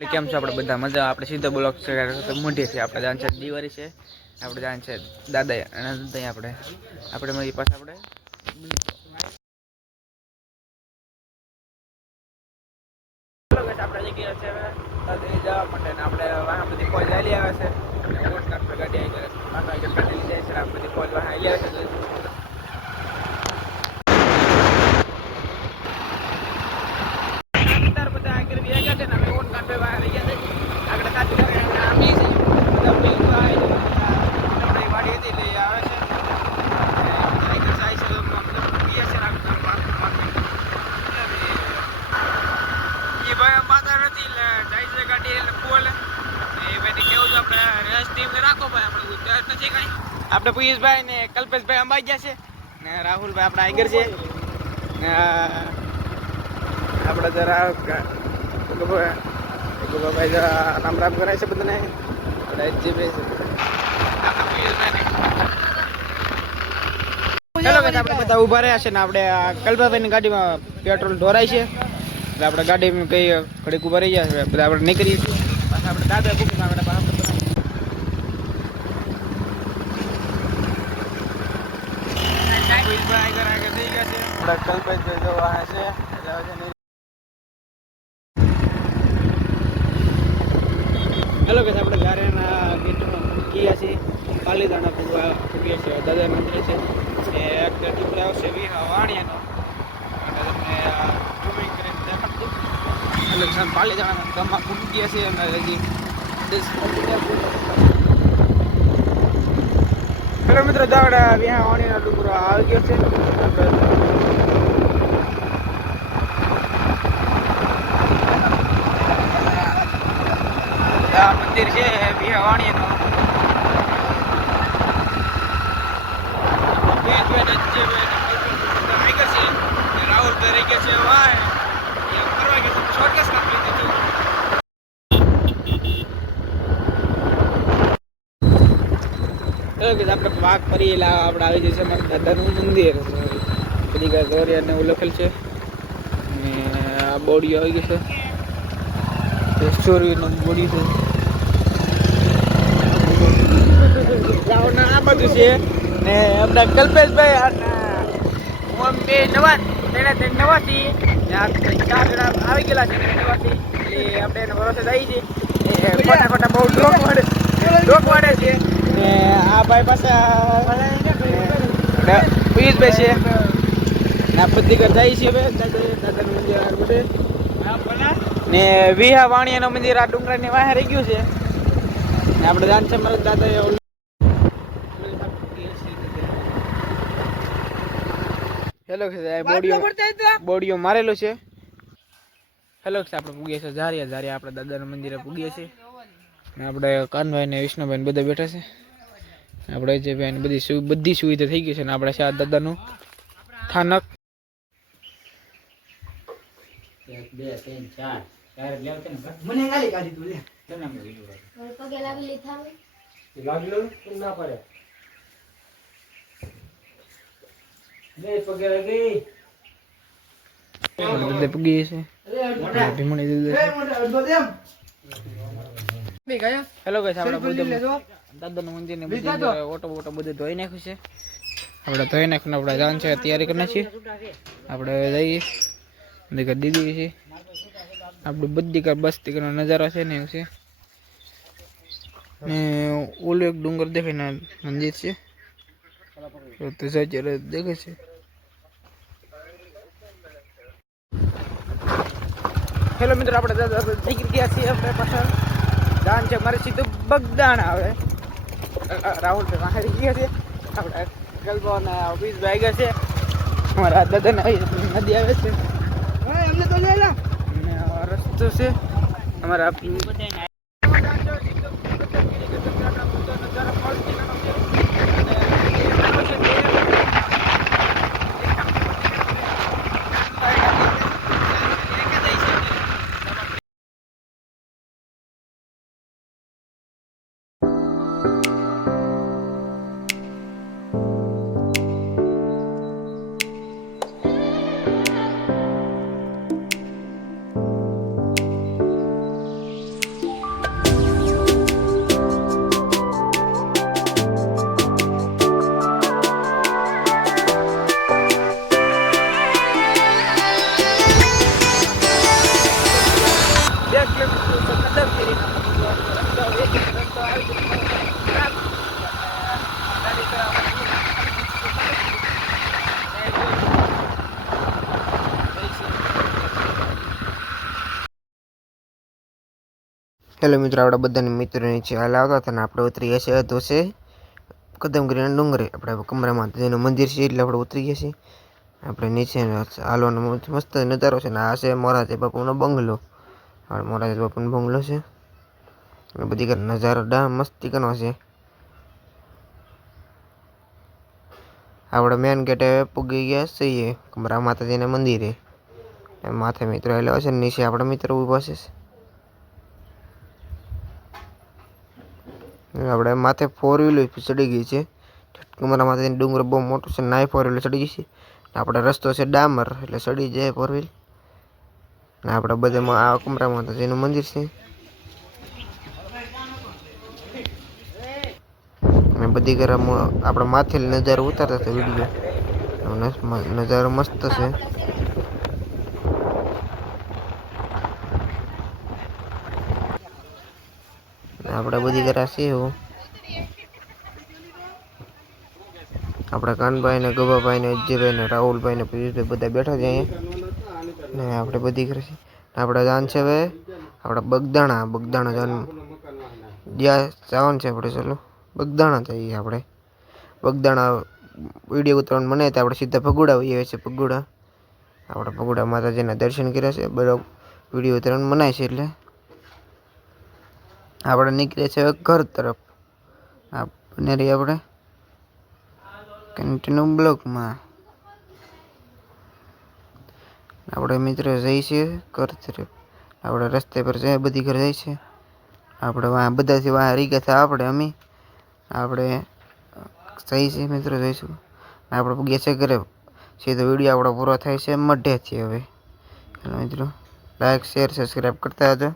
કેમ છો આપણે બધા મજા આપણે સીધો બ્લોક છે આપણે જાણ છે દિવાળી છે. આપણે જાણ છે દાદા અને ત્યાં આપણે. આપણે મારી પાસે આપણે. આપણે જગ્યા છે જવા માટે આપણે વાહન બધી કોલ ચાલી આવે છે. ગાડી આવી જાય છે. આપણે બધી કોલ વાહન આવી આવે છે અંદર બધા આગળ બી આવ્યા છે ને અમે ઓટ કાઢે બહાર રહી ગયા છે આગળ કાચી કરે અને આમ બી છે બધા બી ઊભા આવી છે આપણે વાડી હતી લઈ આવે છે અને આગળ જાય છે તો મતલબ બી છે આગળ એ ભાઈ માતા નથી એટલે જાય છે ગાડી એટલે ફૂલ એ ભાઈ કેવું છે આપણે રેસ ટીમ રાખો ભાઈ આપણે ગુજરાત નથી કાંઈ આપણે પિયુષભાઈ ને કલ્પેશભાઈ અંબાઈ ગયા છે. ને રાહુલભાઈ આપણા આગળ છે. ને આપણે જરા ભાઈ જરા રામ રામ કરાય છે બધાને. આપણે guys, આપણે બધા ઊભા રહ્યા છે ને આપણે કલ્પાભાઈની ગાડીમાં પેટ્રોલ ઢોરાય છે. એટલે આપણે ગાડીમાં કઈ ઘડીક ઊભા રહી ગયા બધા આપણે નીકળીએ છીએ. આપણે દાદા બુકમાં આપણે પાછા બધા પિયુષભાઈ આગળ આગળ થઈ ગયા છે આપણા કલ્પેશભાઈ જો આ છે એટલે હવે છે હેલો કે આપણે ગારેના ગેટમાં ગયા છીએ. પાલીતાણા પૂગવા પૂગીએ છીએ. દાદા મંદિર છે એ એક ટીપડે આવશે વી વાણિયાનો. અને તમને ઝૂમિંગ કરીને દેખાડતું એટલે છે પાલીતાણા ગામમાં પૂગી ગયા છીએ અને હજી દસ હેલો મિત્રો દાવડા વિહા વાણીનો ડુંગરો આવી ગયો છે. મંદિર છે રાહુલભાઈ રહી ગયા છે વાય એ ફરવા ગયા છે શોર્ટકટ કાપી દીધું તો કે આપણે વાઘ ફરી લા આપણે આવી જશે મારા દાદાનું મંદિર. બધી ગોરી એવું લખેલ છે. અને આ બોડી આવી ગઈ છે. ચોરીનું બોડી છે. આ બધું છે. ને આપણા કલ્પેશભાઈ હું બે નવા તેને નવાથી આવી ગયેલા છે, નવાથી. એટલે આપણે એનો ભરોસે થઈ છે ખોટા ખોટા બહુ આ ભાઈ પાસે પિયુષભાઈ છે. ને બધી જાય છે હવે દાદાનું મંદિર આ બધે. ને વિહા વાણિયાનું મંદિર આ ડુંગરાની વાહે રહી ગયું છે. ને આપણે દાન છે મારા દાદા એ હેલો બોડીઓ બોડીઓ મારેલો છે. હેલો આપણે પૂગીએ છીએ ઝારિયા ઝારિયા આપણે દાદાના મંદિરે પૂગીએ છીએ. ને આપણે કાનભાઈ ને વિષ્ણુભાઈ ને બધા બેઠા છે. આપણે જે બેન બધી બધી સુવિધા થઈ ગઈ છે ને આપણા શાહ દાદાનું લે. પગે ભીમણી દીધું છે હેલો ગાઈસ આપણે બધું દાદાનું મંદિર ને બધું ઓટો બોટો બધું ધોઈ નાખ્યું છે. આપણે ધોઈ નાખ્યું આપણે જાન છે તૈયારી કરી નાખીએ આપણે જઈએ. બધી કરી દીધી છે. આપણે બધી કર બસ્તી કરનો નજારો છે ને એવું છે. ને ઓલું એક ડુંગર દેખાય ને મંદિર છે. તો સચ્ચર દેખાય છે. હેલો મિત્રો આપણે દાદા નીકળી ગયા છીએ આપણે પાછળ જાન છે. મારે સીધું બગદાણ આવે. રાહુલ ભાઈ વાહરી ગયા છે. આપણે ગલબો અને ઓફિસ ભાઈ ગયા છે. મારા દાદાને નદી આવે છે. એમને તો લઈ લા. અને રસ્તો છે. અમારા હેલો મિત્રો, આપણા બધાને મિત્રો નીચે હાલ આવતા હતા ને આપણે ઉતરી ગયા છીએ. તો છે કદમગીરીના ડુંગરે. આપણે કમરા માતાજીનું મંદિર છે એટલે આપણે ઉતરી ગયા છીએ. આપણે નીચે હાલવાનો મસ્ત નજારો છે ને આ છે મોરારજી બાપુનો બંગલો. આપણે મોરારજી બાપુનો બંગલો છે. અને બધી કર નજારો ડા મસ્તી કરનો છે. આપણે મેન ગેટે પૂગી ગયા છીએ. કમરા માતાજીના મંદિરે. અને માથે મિત્રો આવેલા છે ને નીચે આપણા મિત્રો ઊભા છે. આપણે માથે ફોર વ્હીલર ચડી ગઈ છે. અમારા માથે ડુંગર બહુ મોટું છે નાય ફોર વ્હીલર ચડી ગઈ છે. આપણે રસ્તો છે ડામર, એટલે ચડી જાય ફોર વ્હીલ ને આપણે બધામાં આ કુમરા માતાજીનું મંદિર છે. અને બધી ઘર આપણે માથે નજારો ઉતારતા હતા વીડિયો. નજારો મસ્ત છે. આપણે બધી છે એવું આપણા કાનભાઈ ને ગભાભાઈ ને અજયભાઈ ને રાહુલભાઈ ને પિયુષભાઈ બધા બેઠા છે અહીંયા. ને આપણે બધી કરે છે આપણે જાન છે હવે. આપણા બગદાણા બગદાણા જાન જ્યાં જવાનું છે આપણે, ચલો. બગદાણા જઈએ આપણે. બગદાણા વીડિયો ઉતરવાનું મને તો આપણે સીધા ભગુડા હોઈએ છે ભગુડા. આપણે ભગુડા માતાજીના દર્શન કર્યા છે. બરાબર વીડિયો ઉતરવાનું મનાય છે એટલે. આપણે નીકળે છે હવે ઘર તરફ. આ બને રહી આપણે કન્ટિન્યુ બ્લોકમાં. આપણે મિત્રો જઈએ છીએ ઘર તરફ. આપણે રસ્તે પર જાય બધી ઘર જાય છે. આપણે વાં, બધાથી વાં રીગા થાય આપણે, અમે. આપણે જઈએ છીએ મિત્રો, જઈશું. આપણે ગયા છે ઘરે. સીધો વીડિયો આપણો પૂરો થાય છે મઢેથી હવે. હેલો મિત્રો લાઈક શેર સબસ્ક્રાઈબ કરતા હતા